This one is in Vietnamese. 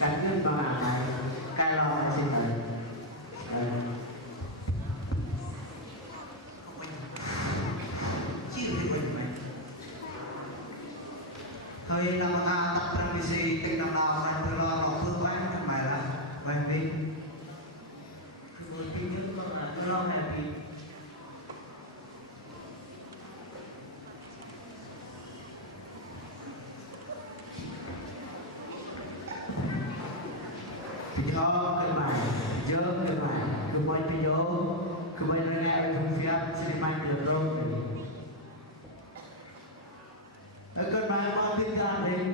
cắn nước nó là cái lo xin thầy chia với mình mày thôi làm ta tập thành cái gì tình nào nào mà tôi lo nó thương quá trong mày là vậy đi rồi khi những con là tôi lo này thì cho cái bài dơ cái bài cứ quay video cứ quay lên nghe không phép xin mai được rồi cái bài mà tin ra đến